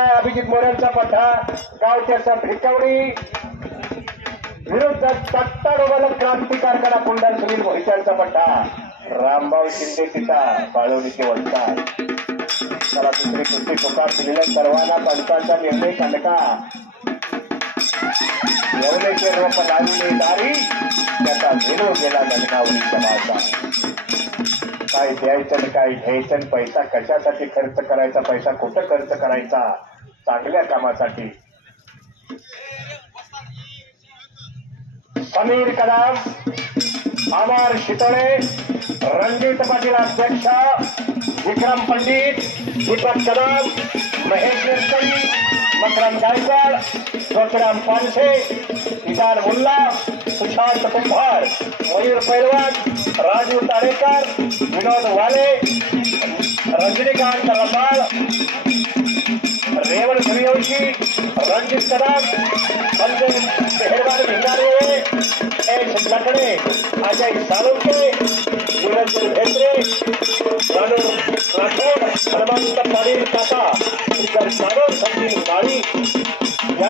आहे अभिजित मोऱ्यांचा पठा गावच्याचा भिकवडी विरुद्ध तत्ताडोबाला क्रांतिकार करा पुंडर सुनील मोहित्यांचा पठा रामभाऊ शिंदे पिता बाळवणीचे वंशा त्याला दुसरी कुस्ती टोकार दिलेल्या सर्वांना पंचांचा निर्णय कंडका एवढेचे रोप लावले दारी त्याचा विरोध गेला गणगावरीच्या भाषा काय द्यायचं काय घ्यायचं पैसा कशासाठी खर्च करायचा पैसा कुठं खर्च करायचा चांगल्या कामासाठी समीर कदम अमर शितोळे रणजित पाटील अध्यक्ष विक्रम पंडित दीपक कदम महेश निरकरी मकरम गायकवाड जोशराम पानसे इदार मुल्ला सुशांत कुंभार मयूर पैलवान राजू तारेकर विनोद वाले रजनीकांत रसाळ रेवण सूर्यवंशी रणजित कदम संजय मेहरबान भिंगारे एस लकडे अजय साळुंके निरंजन भेत्रे राणू राठोड हनुमंत पाटील काका इतर सारों